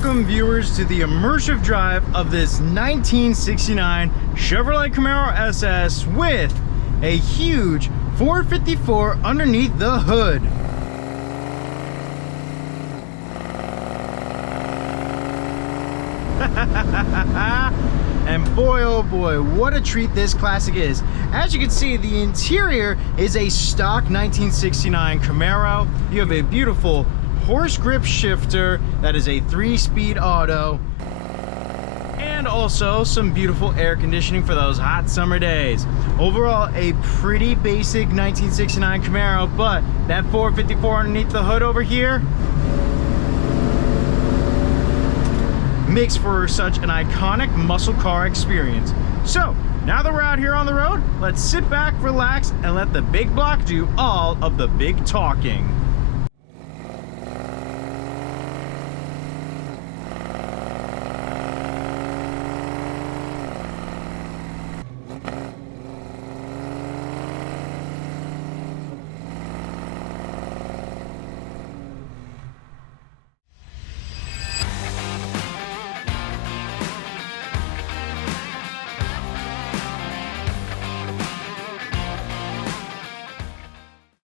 Welcome viewers to the immersive drive of this 1969 Chevrolet Camaro SS with a huge 454 underneath the hood. And boy oh boy, what a treat this classic is. As you can see, the interior is a stock 1969 Camaro. You have a beautiful horse grip shifter that is a 3-speed auto, and also some beautiful air conditioning for those hot summer days. Overall, a pretty basic 1969 Camaro, but that 454 underneath the hood over here makes for such an iconic muscle car experience. So now that we're out here on the road, let's sit back, relax, and let the big block do all of the big talking.